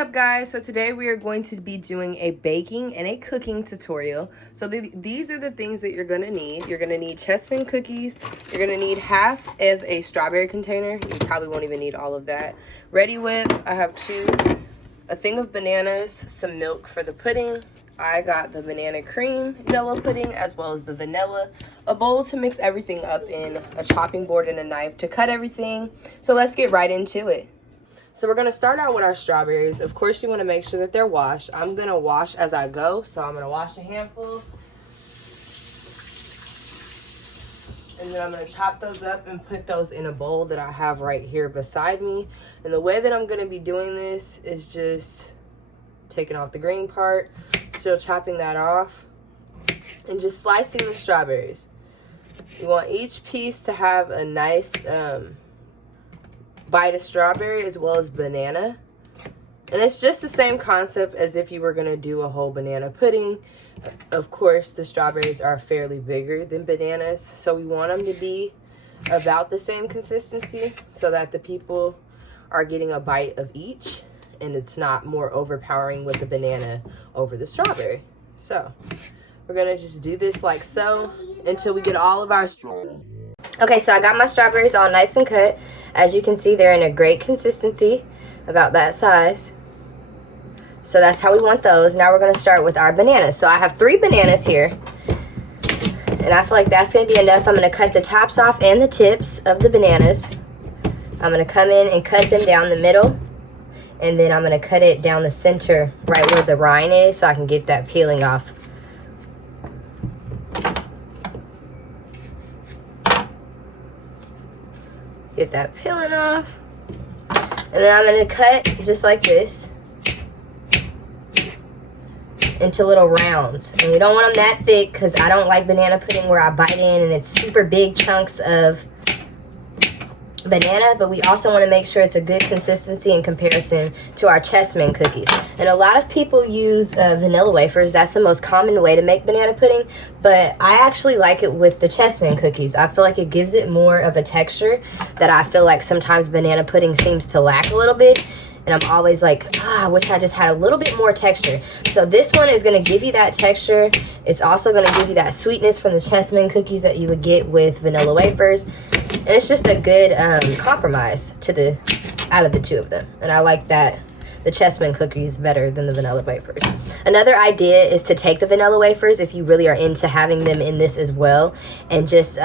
up, guys? So today we are going to be doing a baking and a cooking tutorial. So these are the things that you're going to need. You're going to need Chessmen Cookies. You're going to need half of a strawberry container. You probably won't even need all of that. Ready Whip, I have two. A thing of bananas, some milk for the pudding. I got the banana cream yellow pudding as well as the vanilla. A bowl to mix everything up in, a chopping board and a knife to cut everything. So let's get right into it. So we're going to start out with our strawberries. Of course, you want to make sure that they're washed. I'm going to wash as I go. So I'm going to wash a handful. And then I'm going to chop those up and put those in a bowl that I have right here beside me. And the way that I'm going to be doing this is just taking off the green part, still chopping that off, and just slicing the strawberries. You want each piece to have a nice bite of strawberry as well as banana. And it's just the same concept as if you were going to do a whole banana pudding. Of course, the strawberries are fairly bigger than bananas, so we want them to be about the same consistency so that the people are getting a bite of each and it's not more overpowering with the banana over the strawberry. So we're going to just do this like so until we get all of our strawberries. Okay, so I got my strawberries all nice and cut. As you can see, they're in a great consistency, about that size. So that's how we want those. Now we're going to start with our bananas. So I have 3 bananas here, and I feel like that's going to be enough. I'm going to cut the tops off and the tips of the bananas. I'm going to come in and cut them down the middle, and then I'm going to cut it down the center right where the rind is so I can get that peeling off. Get that peeling off. And then I'm going to cut just like this into little rounds. And we don't want them that thick because I don't like banana pudding where I bite in and it's super big chunks of banana, but we also want to make sure it's a good consistency in comparison to our Chessmen cookies. And a lot of people use vanilla wafers. That's the most common way to make banana pudding, but I actually like it with the Chessmen cookies. I feel like it gives it more of a texture that I feel like sometimes banana pudding seems to lack a little bit. And I'm always like, I wish I just had a little bit more texture. So this one is going to give you that texture. It's also going to give you that sweetness from the Chessmen cookies that you would get with vanilla wafers. And it's just a good compromise to out of the two of them. And I like that the Chessmen cookies better than the vanilla wafers. Another idea is to take the vanilla wafers, if you really are into having them in this as well, and just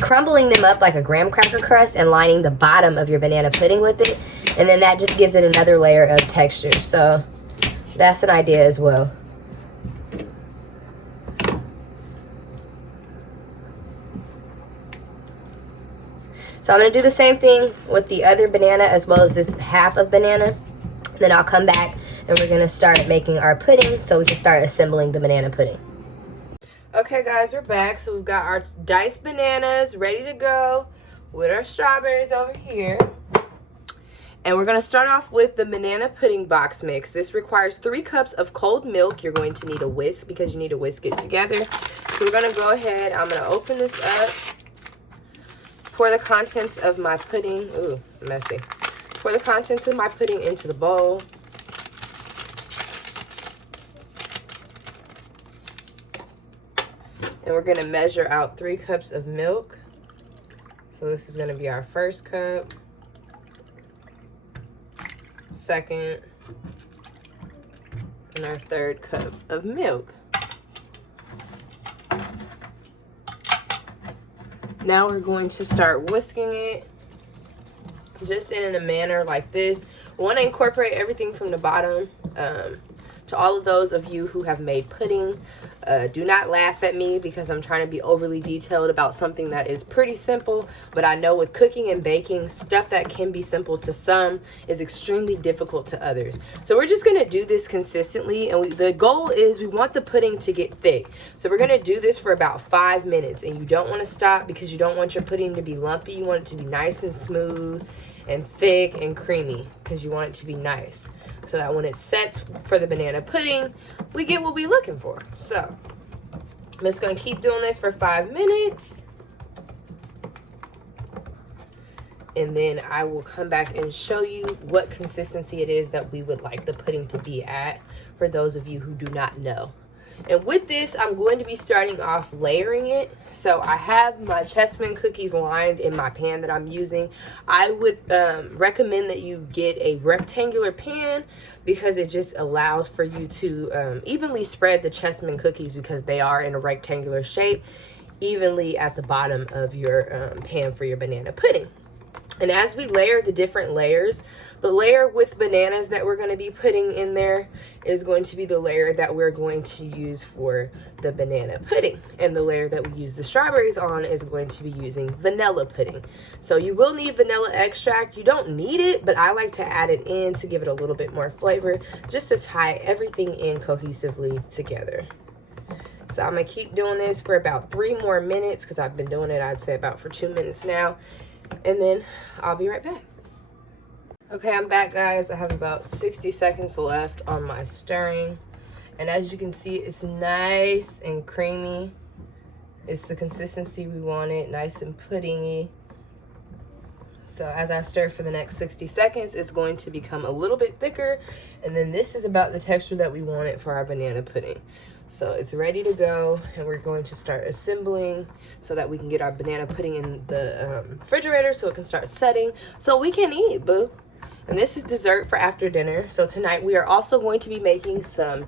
crumbling them up like a graham cracker crust and lining the bottom of your banana pudding with it. And then that just gives it another layer of texture. So that's an idea as well. So I'm going to do the same thing with the other banana as well as this half of banana. Then I'll come back and we're going to start making our pudding so we can start assembling the banana pudding. Okay, guys, we're back. So we've got our diced bananas ready to go with our strawberries over here. And we're going to start off with the banana pudding box mix. This requires 3 cups of cold milk. You're going to need a whisk because you need to whisk it together. So we're going to go ahead. I'm going to open this up. Pour the contents of my pudding. Ooh, messy. Pour the contents of my pudding into the bowl. And we're going to measure out 3 cups of milk. So this is going to be our first cup. Second. And our third cup of milk. Now we're going to start whisking it just in a manner like this. I want to incorporate everything from the bottom. To all of those of you who have made pudding, do not laugh at me because I'm trying to be overly detailed about something that is pretty simple. But I know with cooking and baking, stuff that can be simple to some is extremely difficult to others. So we're just going to do this consistently. And the goal is we want the pudding to get thick. So we're going to do this for about 5 minutes. And you don't want to stop because you don't want your pudding to be lumpy. You want it to be nice and smooth and thick and creamy because you want it to be nice. So that when it sets for the banana pudding, we get what we're looking for. So I'm just going to keep doing this for 5 minutes. and then I will come back and show you what consistency it is that we would like the pudding to be at for those of you who do not know. And with this, I'm going to be starting off layering it. So I have my Chessmen cookies lined in my pan that I'm using. I would recommend that you get a rectangular pan because it just allows for you to evenly spread the Chessmen cookies, because they are in a rectangular shape, evenly at the bottom of your pan for your banana pudding. And as we layer the different layers, the layer with bananas that we're going to be putting in there is going to be the layer that we're going to use for the banana pudding. And the layer that we use the strawberries on is going to be using vanilla pudding. So you will need vanilla extract. You don't need it, but I like to add it in to give it a little bit more flavor, just to tie everything in cohesively together. So I'm going to keep doing this for about 3 more minutes, because I've been doing it, I'd say, about for 2 minutes now. And then I'll be right back. Okay, I'm back, guys. I have about 60 seconds left on my stirring. And as you can see, it's nice and creamy. It's the consistency we wanted, nice and puddingy. So as I stir for the next 60 seconds, it's going to become a little bit thicker. And then this is about the texture that we wanted for our banana pudding. So it's ready to go, and we're going to start assembling so that we can get our banana pudding in the refrigerator so it can start setting so we can eat, boo. And this is dessert for after dinner. So tonight we are also going to be making some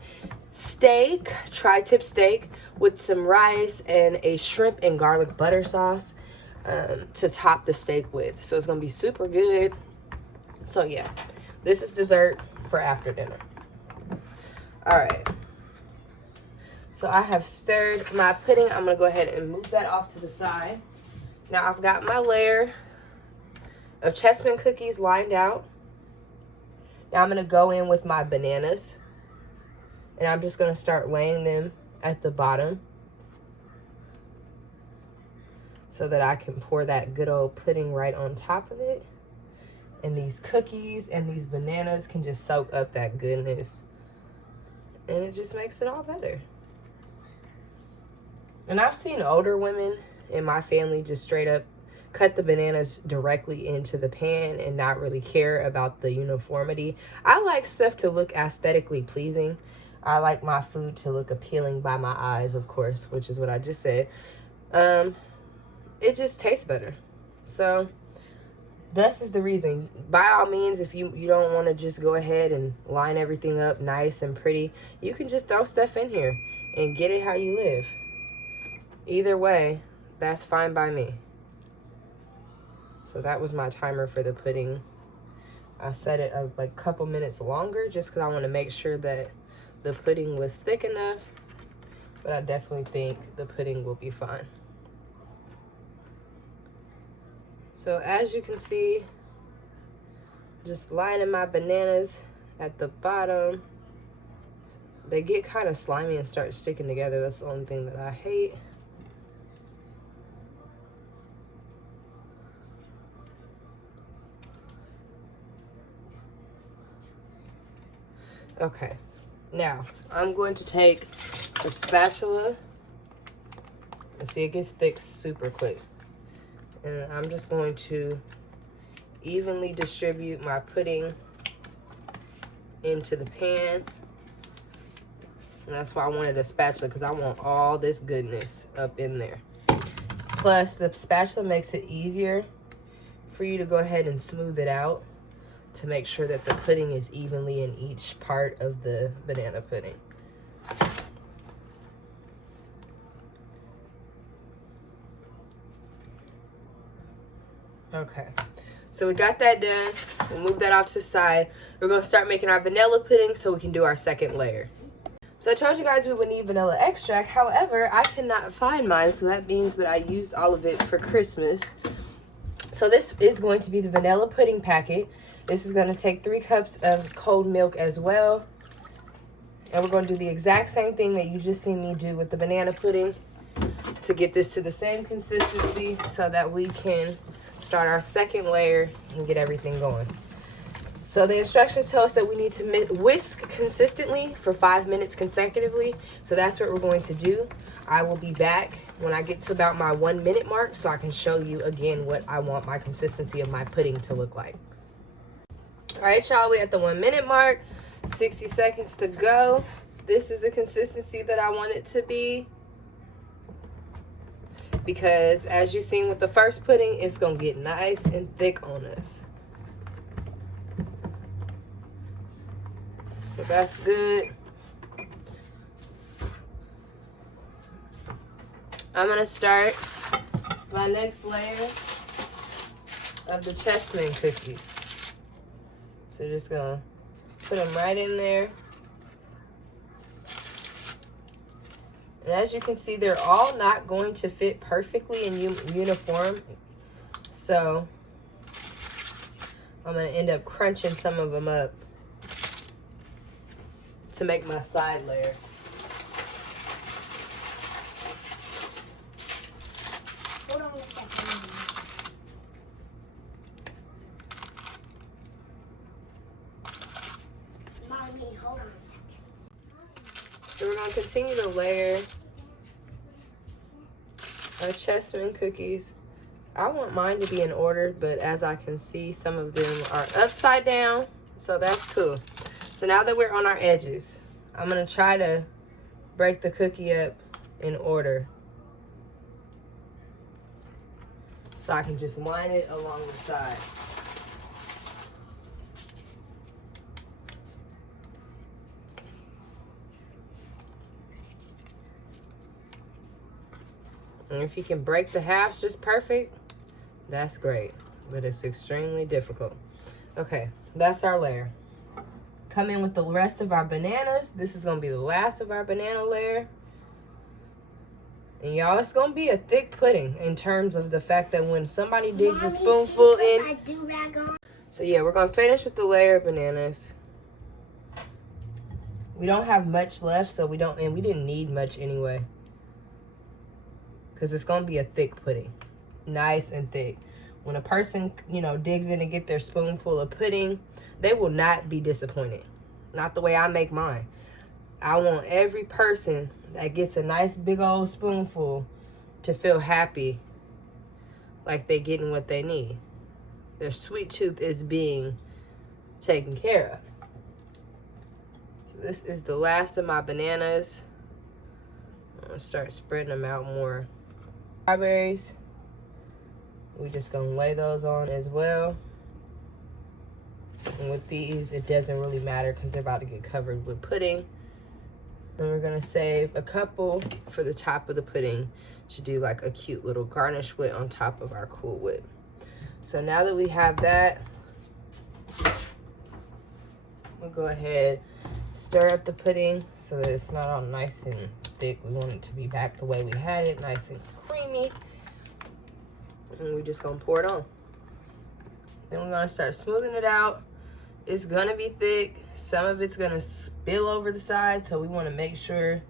steak, tri-tip steak, with some rice and a shrimp and garlic butter sauce to top the steak with. So it's going to be super good. So yeah, this is dessert for after dinner. All right. So I have stirred my pudding. I'm going to go ahead and move that off to the side. Now I've got my layer of Chessmen cookies lined out. Now I'm going to go in with my bananas. And I'm just going to start laying them at the bottom, so that I can pour that good old pudding right on top of it. And these cookies and these bananas can just soak up that goodness. And it just makes it all better. And I've seen older women in my family just straight up cut the bananas directly into the pan and not really care about the uniformity. I like stuff to look aesthetically pleasing. I like my food to look appealing by my eyes, of course, which is what I just said. It just tastes better. So this is the reason. By all means, if you don't want to just go ahead and line everything up nice and pretty, you can just throw stuff in here and get it how you live. Either way, that's fine by me. So that was my timer for the pudding. I set it like a couple minutes longer just because I want to make sure that the pudding was thick enough. But I definitely think the pudding will be fine. So as you can see, just lining my bananas at the bottom. They get kind of slimy and start sticking together. That's the only thing that I hate. Okay, now I'm going to take a spatula, and see, it gets thick super quick. And I'm just going to evenly distribute my pudding into the pan. And that's why I wanted a spatula, because I want all this goodness up in there. Plus, the spatula makes it easier for you to go ahead and smooth it out to make sure that the pudding is evenly in each part of the banana pudding. Okay, so we got that done. We'll move that off to the side. We're gonna start making our vanilla pudding so we can do our second layer. So I told you guys we would need vanilla extract. However, I cannot find mine, so that means that I used all of it for Christmas. So this is going to be the vanilla pudding packet. This is going to take 3 cups of cold milk as well. And we're going to do the exact same thing that you just seen me do with the banana pudding to get this to the same consistency so that we can start our second layer and get everything going. So the instructions tell us that we need to whisk consistently for 5 minutes consecutively. So that's what we're going to do. I will be back when I get to about my 1 minute mark so I can show you again what I want my consistency of my pudding to look like. All right, y'all, we at the 1 minute mark, 60 seconds to go. This is the consistency that I want it to be, because as you've seen with the first pudding, it's gonna get nice and thick on us. So that's good. I'm gonna start my next layer of the Chessmen cookies. So just gonna put them right in there. And as you can see, they're all not going to fit perfectly in uniform. So I'm gonna end up crunching some of them up to make my side layer. Hold on a second. Mommy, hold on a second. So we're going to continue to layer our Chessmen cookies. I want mine to be in order, but as I can see, some of them are upside down, so that's cool. So now that we're on our edges, I'm going to try to break the cookie up in order, so I can just line it along the side. And if you can break the halves just perfect, that's great. But it's extremely difficult. Okay, that's our layer. Come in with the rest of our bananas. This is going to be the last of our banana layer. And y'all, it's going to be a thick pudding in terms of the fact that when somebody digs a spoonful in. So yeah, we're going to finish with the layer of bananas. We don't have much left, so we didn't need much anyway. Because it's going to be a thick pudding. Nice and thick. When a person, digs in and get their spoonful of pudding, they will not be disappointed. Not the way I make mine. I want every person that gets a nice big old spoonful to feel happy, like they're getting what they need. Their sweet tooth is being taken care of. So this is the last of my bananas. I'm going to start spreading them out more. Strawberries. We're just going to lay those on as well. And with these, it doesn't really matter because they're about to get covered with pudding. Then we're going to save a couple for the top of the pudding to do like a cute little garnish with on top of our Cool Whip. So now that we have that, we'll go ahead, stir up the pudding so that it's not all nice and thick. We want it to be back the way we had it, nice and creamy. And we're just going to pour it on. Then we're going to start smoothing it out. It's going to be thick. Some of it's going to spill over the side, so we want to make sure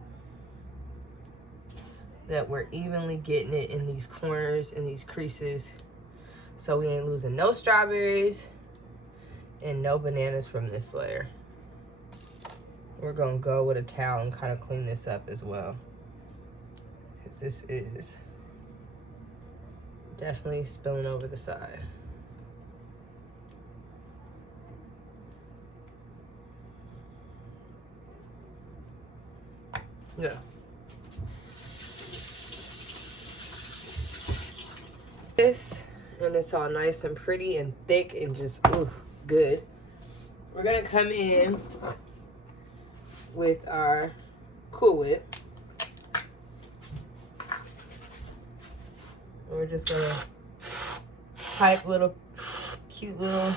that we're evenly getting it in these corners and these creases, so we ain't losing no strawberries and no bananas from this layer. We're going to go with a towel and kind of clean this up as well, because this is definitely spilling over the side. Yeah. This, and it's all nice and pretty and thick and just, ooh, good. We're gonna come in with our Cool Whip. We're just gonna pipe little, cute little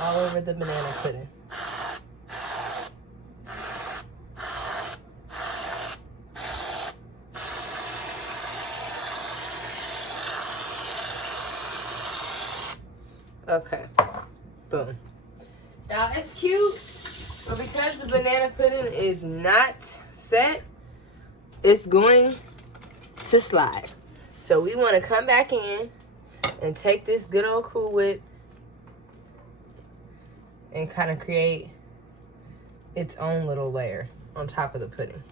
all over the banana pudding. Okay, boom. Now it's cute, but because the banana pudding is not set, it's going to slide. So we want to come back in and take this good old Cool Whip and kind of create its own little layer on top of the pudding.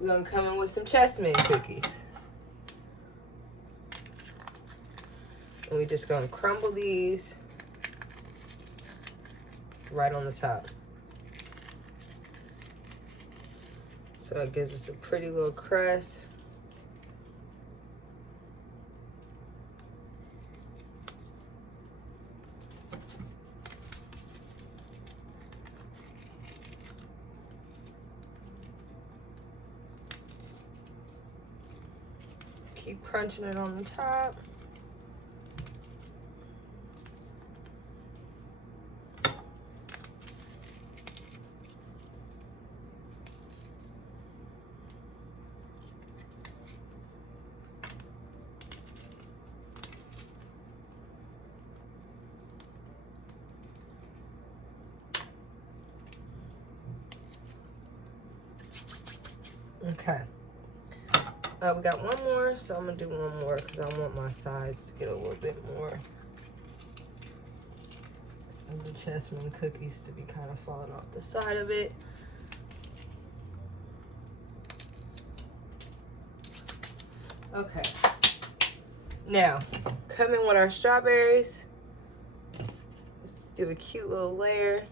We're gonna come in with some Chessmen cookies. And we're just gonna crumble these right on the top. So it gives us a pretty little crust. Keep crunching it on the top. Okay. We got one more, so I'm gonna do one more because I want my sides to get a little bit more of the Chessmen cookies to be kind of falling off the side of it. Okay. Now, come in with our strawberries. Let's do a cute little layer.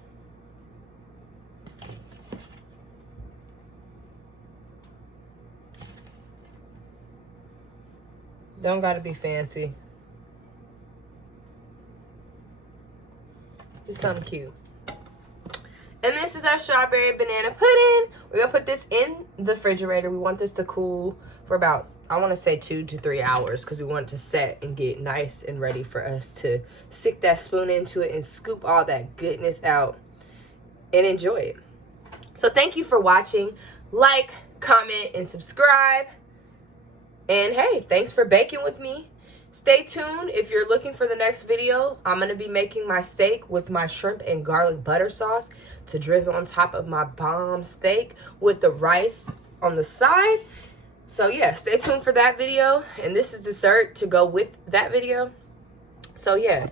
Don't gotta be fancy. Just something cute. And this is our strawberry banana pudding. We're gonna put this in the refrigerator. We want this to cool for about, I wanna say 2 to 3 hours because we want it to set and get nice and ready for us to stick that spoon into it and scoop all that goodness out and enjoy it. So thank you for watching. Like, comment, and subscribe. And hey, thanks for baking with me. Stay tuned if you're looking for the next video. I'm going to be making my steak with my shrimp and garlic butter sauce to drizzle on top of my bomb steak with the rice on the side. So yeah, stay tuned for that video. And this is dessert to go with that video. So yeah,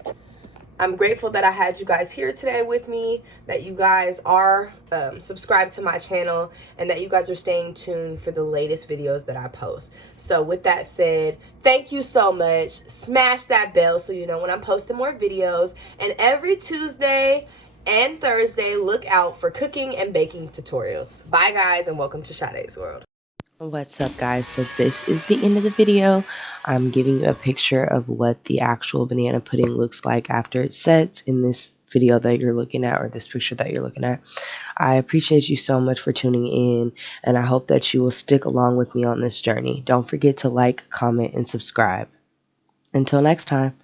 I'm grateful that I had you guys here today with me, that you guys are subscribed to my channel, and that you guys are staying tuned for the latest videos that I post. So with that said, thank you so much. Smash that bell so you know when I'm posting more videos. And every Tuesday and Thursday, look out for cooking and baking tutorials. Bye guys, and welcome to Sade's World. What's up, guys? So this is the end of the video. I'm giving you a picture of what the actual banana pudding looks like after it sets in this video that you're looking at, or this picture that you're looking at. I appreciate you so much for tuning in, and I hope that you will stick along with me on this journey. Don't forget to like, comment, and subscribe. Until next time.